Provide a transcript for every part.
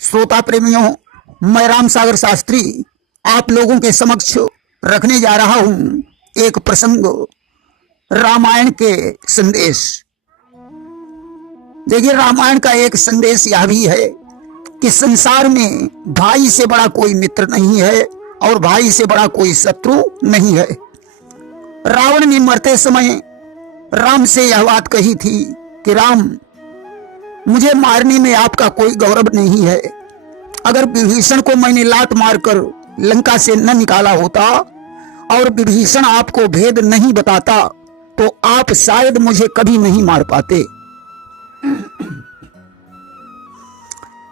श्रोता प्रेमियों, मैं राम सागर शास्त्री आप लोगों के समक्ष रखने जा रहा हूं एक प्रसंग, रामायण के संदेश। देखिए, रामायण का एक संदेश यह भी है कि संसार में भाई से बड़ा कोई मित्र नहीं है और भाई से बड़ा कोई शत्रु नहीं है। रावण ने मरते समय राम से यह बात कही थी कि राम, मुझे मारने में आपका कोई गौरव नहीं है। अगर विभीषण को मैंने लात मारकर लंका से न निकाला होता और विभीषण आपको भेद नहीं बताता तो आप शायद मुझे कभी नहीं मार पाते।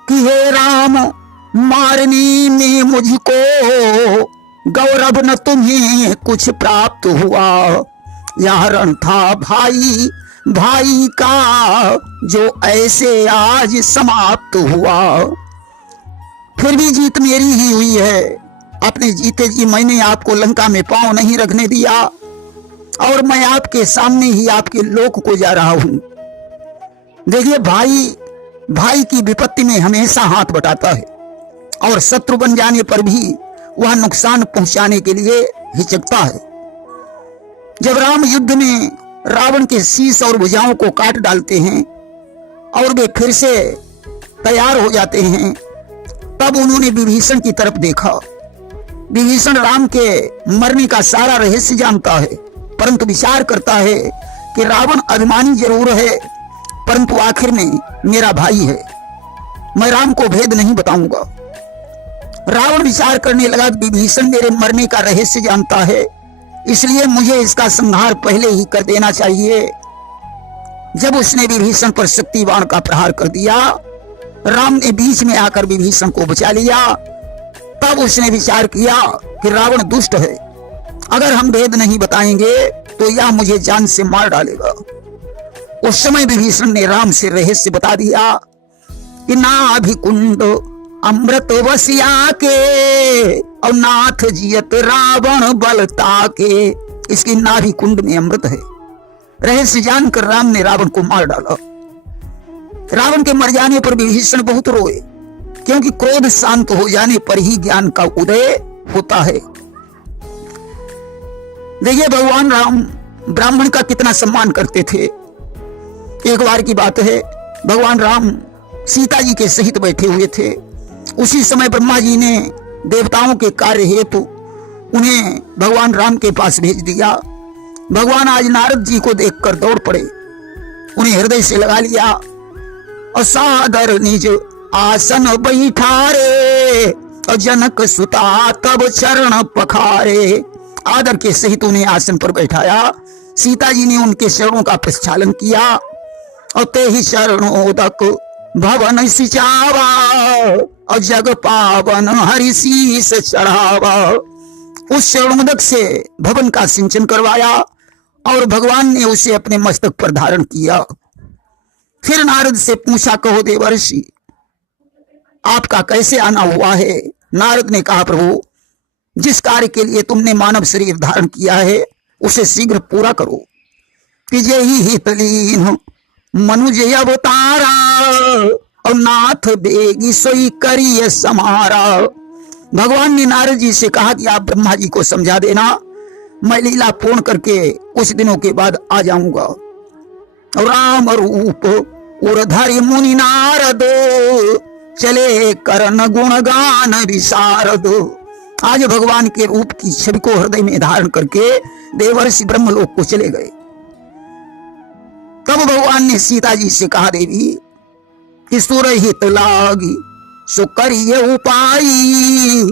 कि हे राम, मारने में मुझको गौरव न तुम्हें कुछ प्राप्त हुआ। यह रण था भाई भाई का जो ऐसे आज समाप्त हुआ। फिर भी जीत मेरी ही हुई है। अपने जीते जी मैंने आपको लंका में पांव नहीं रखने दिया और मैं आपके सामने ही आपके लोक को जा रहा हूं। देखिए, भाई भाई की विपत्ति में हमेशा हाथ बटाता है और शत्रु बन जाने पर भी वह नुकसान पहुंचाने के लिए हिचकता है। जब राम युद्ध में रावण के शीश और भुजाओं को काट डालते हैं और वे फिर से तैयार हो जाते हैं, तब उन्होंने विभीषण की तरफ देखा। विभीषण राम के मरने का सारा रहस्य जानता है, परंतु विचार करता है कि रावण अभिमानी जरूर है, परंतु आखिर में मेरा भाई है, मैं राम को भेद नहीं बताऊंगा। रावण विचार करने लगा, विभीषण मेरे मरने का रहस्य जानता है, इसलिए मुझे इसका संहार पहले ही कर देना चाहिए। जब उसने विभीषण पर शक्ति बाण का प्रहार कर दिया, राम ने बीच में आकर विभीषण को बचा लिया। तब उसने विचार किया कि रावण दुष्ट है, अगर हम भेद नहीं बताएंगे तो यह मुझे जान से मार डालेगा। उस समय विभीषण ने राम से रहस्य बता दिया कि नाभिकुंड अमृत वसिया के और नाथ जियत रावण बलता के। इसकी नाभि कुंड में अमृत है। रहस्य जानकर राम ने रावण को मार डाला। रावण के मर जाने पर विभीषण बहुत रोए, क्योंकि क्रोध शांत हो जाने पर ही ज्ञान का उदय होता है। देखिए, भगवान राम ब्राह्मण का कितना सम्मान करते थे। एक बार की बात है, भगवान राम सीता जी के सहित बैठे हुए थे। उसी समय ब्रह्मा जी ने देवताओं के कार्य हेतु उन्हें भगवान राम के पास भेज दिया। भगवान आज नारद जी को देखकर दौड़ पड़े, उन्हें हृदय से लगा लिया और सादर निज आसन बैठारे और जनक सुता तब चरण पखारे। आदर के सहित उन्हें आसन पर बैठाया। सीता जी ने उनके चरणों का प्रक्षालन किया और ते ही शरणोदक भवन सिंचावा और जग पावन हरि शीस चढ़ावा। उस शरणोदक से भवन का सिंचन करवाया और भगवान ने उसे अपने मस्तक पर धारण किया। फिर नारद से पूछा, कहो देवर्षि, आपका कैसे आना हुआ है? नारद ने कहा, प्रभु, जिस कार्य के लिए तुमने मानव शरीर धारण किया है उसे शीघ्र पूरा करो। तिजे ही हितलीन मनुज अवतारा और नाथ बेगी सोई करिए समारा। भगवान ने नारद जी से कहा कि आप ब्रह्मा जी को समझा देना, मैं लीला पूर्ण करके कुछ दिनों के बाद आ जाऊंगा। राम रूप उर्धरि मुनि नारद चले करन गुणगान विशारद। आज भगवान के रूप की छवि को हृदय में धारण करके देवर्षि ब्रह्मलोक को चले गए। तब भगवान ने सीता जी से कहा, देवी, कि सुरहित लागी सो करिए उपाई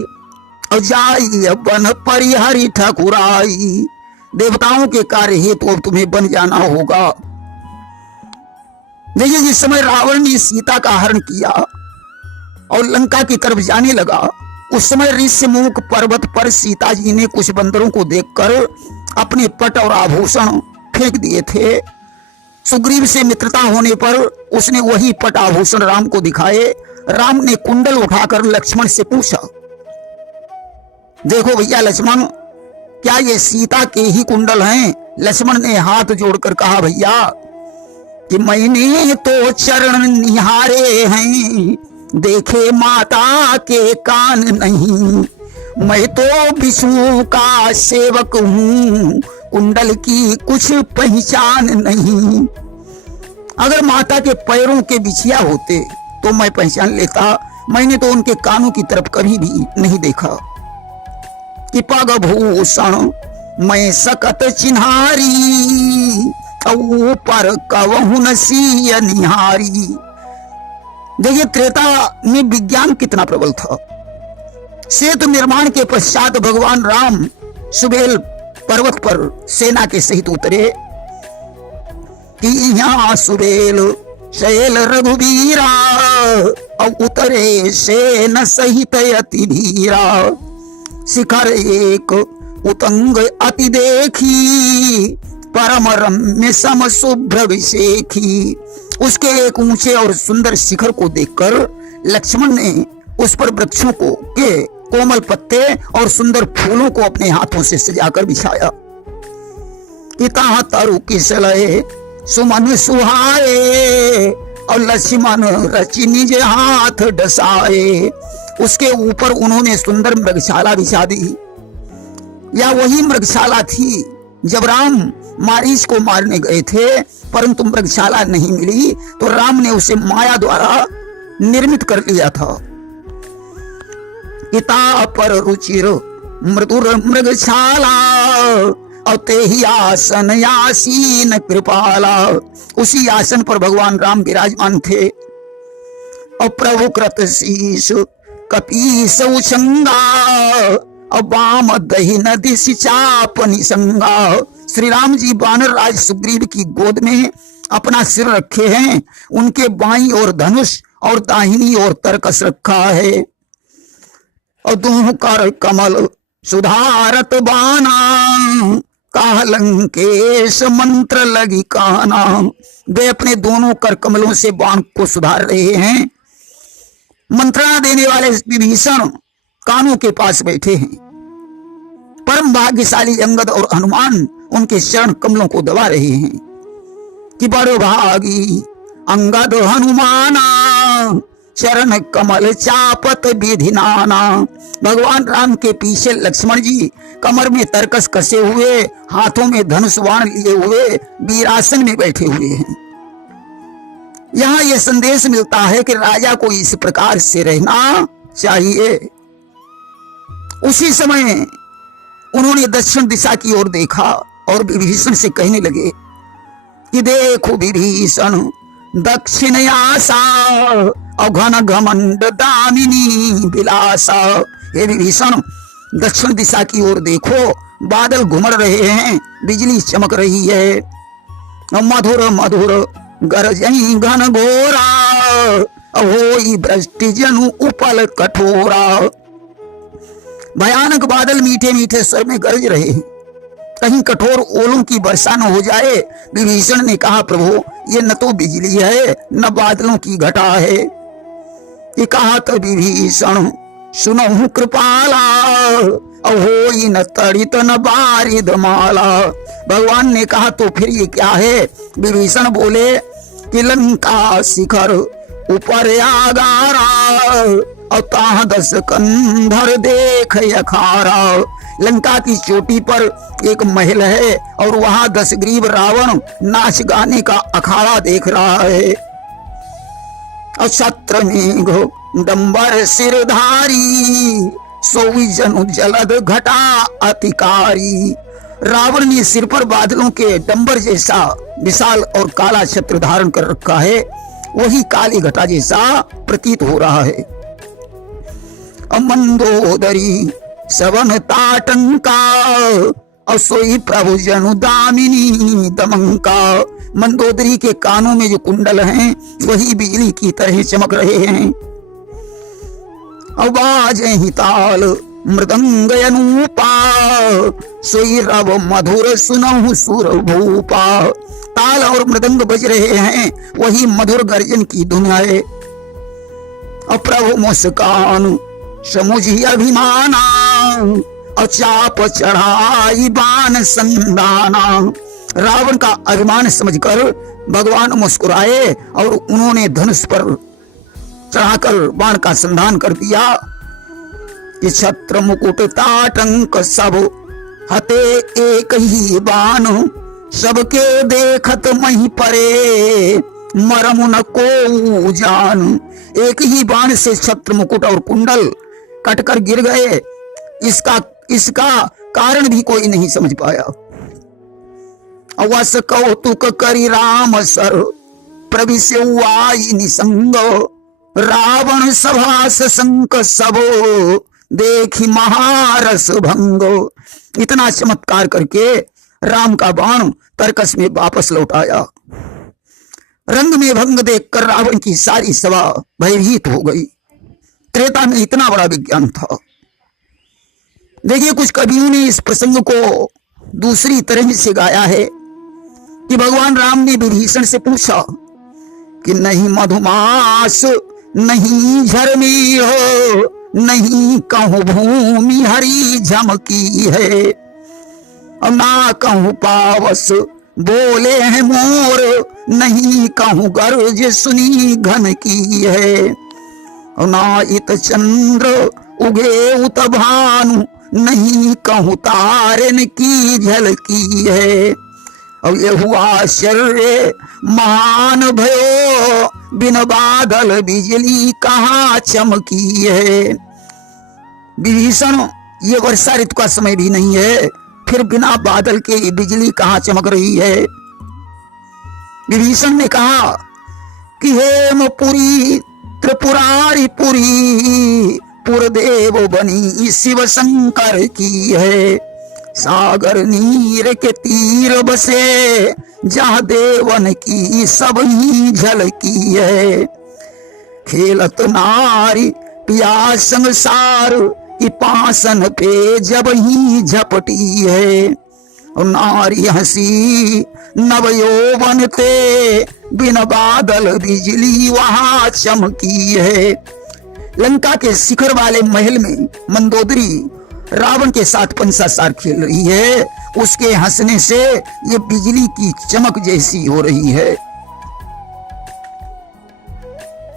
और जाइए वन परिहरि ठकुराई। देवताओं के कार्य हेतु अब तुम्हें बन जाना होगा। देखिए, जिस समय रावण ने सीता का हरण किया और लंका की तरफ जाने लगा, उस समय ऋष्यमुख पर्वत पर सीता जी ने कुछ बंदरों को देखकर अपने पट और आभूषण फेंक दिए थे। सुग्रीव से मित्रता होने पर उसने वही पट आभूषण राम को दिखाए। राम ने कुंडल उठाकर लक्ष्मण से पूछा, देखो भैया लक्ष्मण, क्या ये सीता के ही कुंडल हैं? लक्ष्मण ने हाथ जोड़कर कहा, भैया कि मैंने तो चरण निहारे हैं, देखे माता के कान नहीं, मैं तो विष्णु का सेवक हूँ, कुंडल की कुछ पहचान नहीं। अगर माता के पैरों के बिछिया होते तो मैं पहचान लेता, मैंने तो उनके कानों की तरफ कभी भी नहीं देखा। कि पग भूषण मैं सकत चिन्हारी, ऊपर कवहु नसीय निहारी। देखिए त्रेता में विज्ञान कितना प्रबल था। सेतु निर्माण के पश्चात भगवान राम सुबेल पर्वत पर सेना के सहित उतरे कि यहाँ सुबेल शैल रघुवीरा, और उतरे सेन सहित अति धीरा। शिखर एक उतंग अति देखी, परम रम्य सम शुभ्र विशेखी। उसके एक ऊंचे और सुंदर शिखर को देखकर लक्ष्मण ने उस पर वृक्षों को के कोमल पत्ते और सुंदर फूलों को अपने हाथों से सजाकर बिछाया। पिता तरु किसलय सुमन सुहाए, और लक्ष्मण रचि निज हाथ डसाए। उसके ऊपर उन्होंने सुंदर मृगशाला बिछा दी। या वही मृगशाला थी जब राम मारीच को मारने गए थे, परंतु मृगशाला नहीं मिली तो राम ने उसे माया द्वारा निर्मित कर लिया था। पिता पर रुचिर मृदुर मृगशाला, और ते ही आसन आसीन कृपाला। उसी आसन पर भगवान राम विराजमान थे। और प्रभु कृत शीश कपीस उछंगा, और वाम दही नदी सिचाप निसंगा। श्री राम जी वानर राज सुग्रीव की गोद में अपना सिर रखे हैं। उनके बाईं ओर धनुष और दाहिनी ओर तरकस रखा है। और दोनों कर कमल सुधारत बाना, काह लंकेश मंत्र लगी कहना। वे अपने दोनों कर कमलों से बाण को सुधार रहे हैं। मंत्रणा देने वाले विभीषण कानों के पास बैठे हैं। परम भाग्यशाली अंगद और हनुमान उनके चरण कमलों को दबा रहे हैं। कि बड़ो भागी अंगद हनुमाना, चरण कमल चापत विधि नाना। भगवान राम के पीछे लक्ष्मण जी कमर में तरकस कसे हुए, हाथों में धनुष बाण लिए हुए वीरासन में बैठे हुए हैं। यहाँ यह संदेश मिलता है कि राजा को इस प्रकार से रहना चाहिए। उसी समय उन्होंने दक्षिण दिशा की ओर देखा और विभीषण से कहने लगे कि देखो विभीषण दक्षिण आशा, और घन घमंड दामिनी विलासा। हे विभीषण दक्षिण दिशा की ओर देखो, बादल घुमड़ रहे हैं, बिजली चमक रही है। मधुर मधुर गरजई घन घोरा, होई वृष्टि जनु उपल कठोरा। भयानक बादल मीठे मीठे स्वर में गरज रहे हैं, कहीं कठोर ओलों की वर्षा न हो जाए। विभीषण ने कहा प्रभु ये न तो बिजली है न बादलों की घटा है। कि कहा तो विभीषण सुनहु कृपाला, होई न तड़ित न बारिद माला। भगवान ने कहा तो फिर ये क्या है। विभीषण बोले कि लंका शिखर ऊपर आगारा, और ताह 10 कंधर देख यखारा। लंका की चोटी पर एक महल है और वहां 10 ग्रीव रावण नाच गाने का अखाड़ा देख रहा है। और छत्र मेघ डंबर सिरधारी, सोई जनु जलद घटा अतिकारी। रावण ने सिर पर बादलों के डंबर जैसा विशाल और काला छत्र धारण कर रखा है, वही काली घटा जैसा प्रतीत हो रहा है। मंदोदरी सवन ताटंका, और सोई प्रभु जनु दामिनी दमंका। मंदोदरी के कानों में जो कुंडल हैं वही बिजली की तरह चमक रहे हैं। आवाज हिताल मृदंग अनूपा, सोई रव मधुर सुनहु सुर भूपा। ताल और मृदंग बज रहे हैं, वही मधुर गर्जन की धुन है। और प्रभु मुस्कान समुझी अभिमाना, और चाप चढ़ाई बाण संदाना। रावण का अभिमान समझकर भगवान मुस्कुराए और उन्होंने धनुष पर चढ़ाकर बाण का संधान कर दिया कि छत्र मुकुट ताटंक सब हते एक ही बाण, सबके देखत मही परे मरम न को जान। एक ही बाण से छत्र मुकुट और कुंडल कटकर गिर गए। इसका कारण भी कोई नहीं समझ पाया। अवस कौतुक करी राम सर प्रविश्य आई निसंग, रावण सभास संक सबो देखी महारस भंग। इतना चमत्कार करके राम का बाण तरकस में वापस लौट आया। रंग में भंग देखकर रावण की सारी सभा भयभीत हो गई। त्रेता में इतना बड़ा विज्ञान था। देखिए, कुछ कवियों ने इस प्रसंग को दूसरी तरह से गाया है कि भगवान राम ने विभीषण से पूछा कि नहीं मधुमास नहीं झरमी हो, नहीं कहूं भूमि हरी झमकी है, और ना कहूं पावस बोले हैं मोर, नहीं कहूं गर्ज सुनी घन की है, और ना इत चंद्र उगे उत भानु, नहीं कहूं तारन की झलकी है, और ये हुआ आश्चर्य महान भयो, बिन बादल बिजली कहाँ चमकी है। विभीषण, ये वर्षा ऋतु का समय भी नहीं है, फिर बिना बादल के बिजली कहाँ चमक रही है। विभीषण ने कहा कि हेमपुरी त्रिपुरारी पुरी, पुरदेव बनी शिव शंकर की है, सागर नीर के तीर बसे, जहाँ देवन की सब ही झलकी है, खेलत नारी पिया संसार, कि पासन पे जब ही झपटी है, और नारी हंसी नव यौवन ते, बिन बादल बिजली वहां चमकी है। लंका के शिखर वाले महल में मंदोदरी रावण के साथ पंसासार खेल रही है। उसके हंसने से ये बिजली की चमक जैसी हो रही है।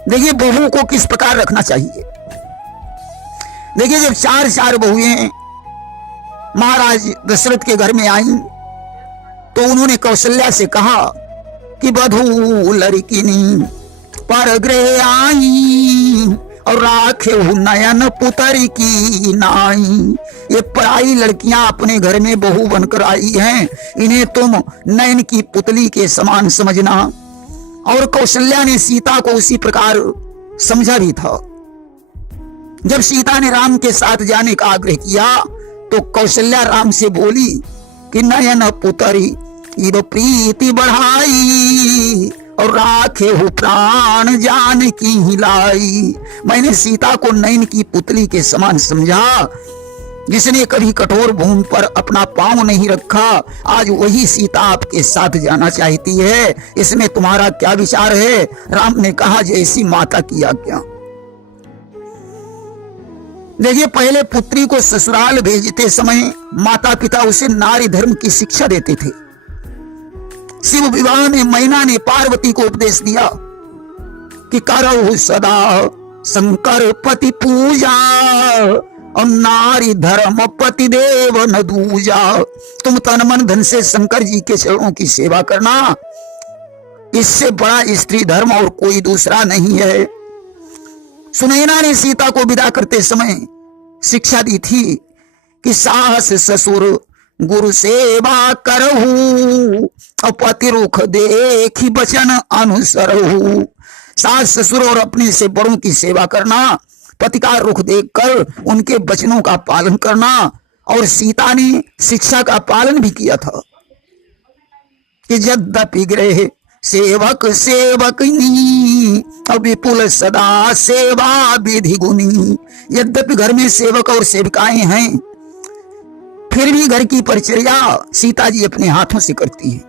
देखिए, बहू को किस प्रकार रखना चाहिए। देखिए, जब चार बहुएं महाराज दशरथ के घर में आई तो उन्होंने कौशल्या से कहा कि बधू लड़किनी पर गृह आई, और राखे नयन पुतरी की नाई। ये पराई लड़कियां अपने घर में बहू बनकर आई हैं, इन्हें तुम नयन की पुतली के समान समझना। और कौशल्या ने सीता को उसी प्रकार समझा भी था। जब सीता ने राम के साथ जाने का आग्रह किया तो कौशल्या राम से बोली कि नयन पुतरी इब प्रीति बढ़ाई, और राखे हो प्राण जान की हिलाई। मैंने सीता को नयन की पुतली के समान समझा। जिसने कभी कठोर भूमि पर अपना पांव नहीं रखा, आज वही सीता आपके साथ जाना चाहती है। इसमें तुम्हारा क्या विचार है। राम ने कहा, जैसी माता की आज्ञा। देखिए, पहले पुत्री को ससुराल भेजते समय माता पिता उसे नारी धर्म की शिक्षा देते थे। शिव विवाह में मैना ने पार्वती को उपदेश दिया कि करो सदा शंकर पति पूजा, और नारी धर्म पति देव न दूजा। तुम तन मन धन से शंकर जी के चरणों की सेवा करना, इससे बड़ा स्त्री धर्म और कोई दूसरा नहीं है। सुनैना ने सीता को विदा करते समय शिक्षा दी थी कि सास ससुर गुरु सेवा करहु, और पति रुख देखी बचन अनुसरहु। सास ससुर और अपने से बड़ों की सेवा करना, पति का रुख देखकर उनके वचनों का पालन करना। और सीता ने शिक्षा का पालन भी किया था कि यद्यपि गृह सेवक सेवकनी, और विपुल सदा सेवा विधि गुनी। यद्यपि घर में सेवक और सेविकाएं हैं, फिर भी घर की परिचर्या सीता जी अपने हाथों से करती हैं।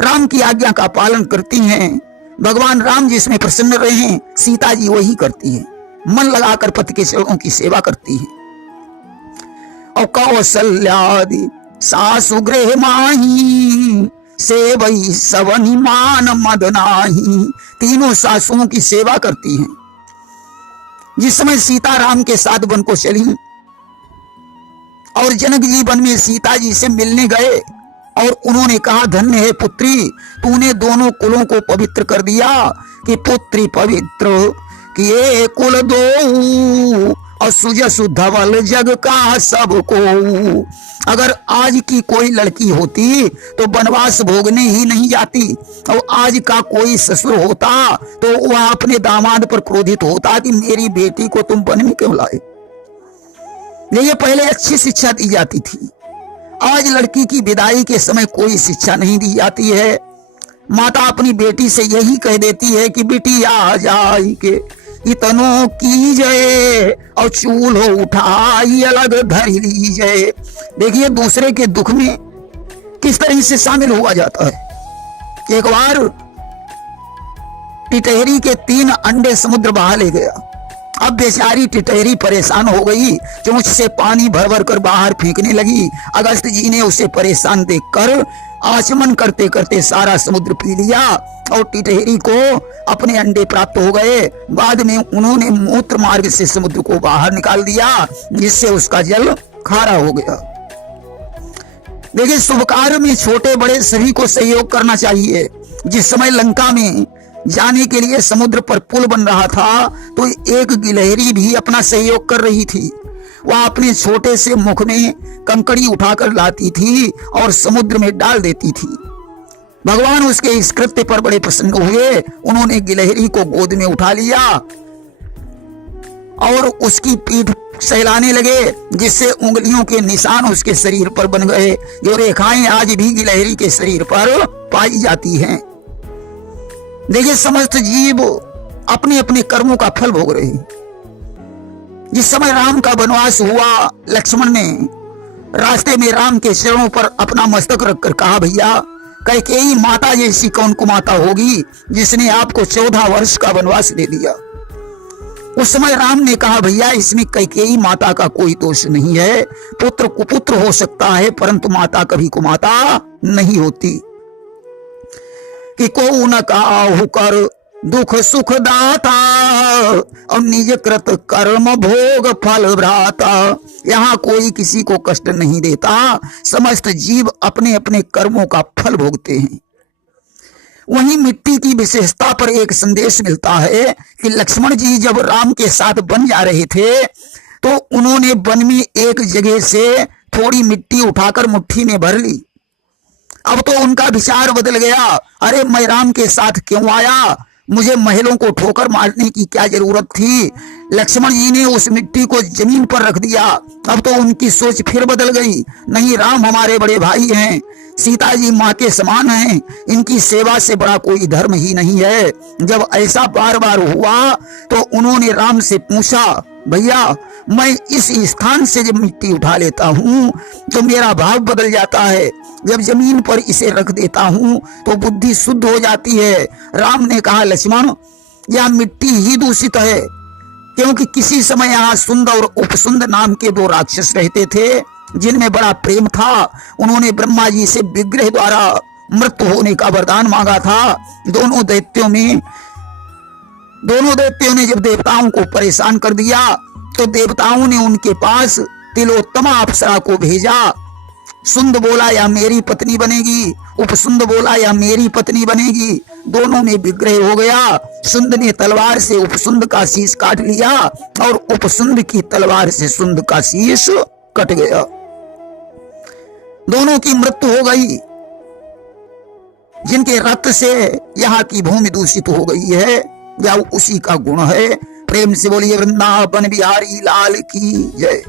राम की आज्ञा का पालन करती हैं। भगवान राम जिसमें प्रसन्न रहे, सीता जी वही करती हैं। मन लगाकर पति के चरणों की सेवा करती हैं। और कौशल्यादि सासु गृह माही, सेवई सवनि मान मद नाही। तीनों सासुओं की सेवा करती हैं। जिस समय सीता राम के साथ वन को चली और जनक जी वन में सीता जी से मिलने गए और उन्होंने कहा, धन्य है पुत्री, तूने दोनों कुलों को पवित्र कर दिया कि पुत्री पवित्र किए कुल दो और सुजसु धवल जग का सबको। अगर आज की कोई लड़की होती तो वनवास भोगने ही नहीं जाती, और आज का कोई ससुर होता तो वह अपने दामाद पर क्रोधित होता कि मेरी बेटी को तुम वन में क्यों लाए। ये पहले अच्छी शिक्षा दी जाती थी। आज लड़की की विदाई के समय कोई शिक्षा नहीं दी जाती है। माता अपनी बेटी से यही कह देती है कि बेटी आ जाई के इतनों की जय और चूल्हो उठाई अलग धर लीजिए। देखिए दूसरे के दुख में किस तरह से शामिल हुआ जाता है। एक बार टिटहरी के 3 अंडे समुद्र बहा ले गया। अब बेचारी टिटहरी परेशान हो गई, चोंच से पानी भर भर कर बाहर फेंकने लगी। अगस्त जी ने उसे परेशान देखकर आचमन करते करते सारा समुद्र पी लिया और टिटहरी को अपने अंडे प्राप्त हो गए। बाद में उन्होंने मूत्र मार्ग से समुद्र को बाहर निकाल दिया, जिससे उसका जल खारा हो गया। देखिए शुभ कार्य में छोटे बड़े सभी को सहयोग करना चाहिए। जिस समय लंका में जाने के लिए समुद्र पर पुल बन रहा था तो एक गिलहरी भी अपना सहयोग कर रही थी। वह अपने छोटे से मुख में कंकड़ी उठाकर लाती थी और समुद्र में डाल देती थी। भगवान उसके इस कृत्य पर बड़े प्रसन्न हुए। उन्होंने गिलहरी को गोद में उठा लिया और उसकी पीठ सहलाने लगे, जिससे उंगलियों के निशान उसके शरीर पर बन गए। जो रेखाएं आज भी गिलहरी के शरीर पर पाई जाती हैं। देखिए समस्त जीव अपने अपने कर्मों का फल भोग रहे हैं। जिस समय राम का वनवास हुआ, लक्ष्मण ने रास्ते में राम के चरणों पर अपना मस्तक रखकर कहा, भैया कैकेयी माता जैसी कौन कुमाता होगी जिसने आपको 14 वर्ष का वनवास दे दिया। उस समय राम ने कहा, भैया इसमें कैकेयी माता का कोई दोष नहीं है। पुत्र कुपुत्र हो सकता है परंतु माता कभी कुमाता नहीं होती। कि को न काहु कर दुख सुख दाता और निज कृत कर्म भोग फल भ्राता। यहाँ कोई किसी को कष्ट नहीं देता, समस्त जीव अपने अपने कर्मों का फल भोगते हैं। वहीं मिट्टी की विशेषता पर एक संदेश मिलता है कि लक्ष्मण जी जब राम के साथ वन जा रहे थे तो उन्होंने वन में एक जगह से थोड़ी मिट्टी उठाकर मुट्ठी में भर ली। अब तो उनका विचार बदल गया, अरे मैं राम के साथ क्यों आया, मुझे महलों को ठोकर मारने की क्या जरूरत थी। लक्ष्मण जी ने उस मिट्टी को जमीन पर रख दिया। अब तो उनकी सोच फिर बदल गई, नहीं राम हमारे बड़े भाई हैं, सीता जी माँ के समान हैं, इनकी सेवा से बड़ा कोई धर्म ही नहीं है। जब ऐसा बार बार हुआ तो उन्होंने राम से पूछा, भैया मैं इस स्थान से जब मिट्टी उठा लेता हूँ तो मेरा भाव बदल जाता है, जब जमीन पर इसे रख देता हूँ तो बुद्धि शुद्ध हो जाती है। राम ने कहा, लक्ष्मण यह मिट्टी ही दूषित है, क्योंकि किसी समय यहाँ सुंद और उपसुंद नाम के 2 राक्षस रहते थे जिनमें बड़ा प्रेम था। उन्होंने ब्रह्मा जी से विग्रह द्वारा मृत्यु होने का वरदान मांगा था। दोनों दैत्यों ने जब देवताओं को परेशान कर दिया तो देवताओं ने उनके पास तिलोत्तमा अप्सरा को भेजा। सुंद बोला या मेरी पत्नी बनेगी, उपसुंद बोला या मेरी पत्नी बनेगी। दोनों में विग्रह हो गया। सुंद ने तलवार से उपसुंद का शीश काट लिया और उपसुंद की तलवार से सुंद का शीश कट गया। दोनों की मृत्यु हो गई। जिनके रक्त से यहाँ की भूमि दूषित हो गई है या उसी का गुण है। प्रेम से बोलिए वृंदावन बिहारी लाल की जय।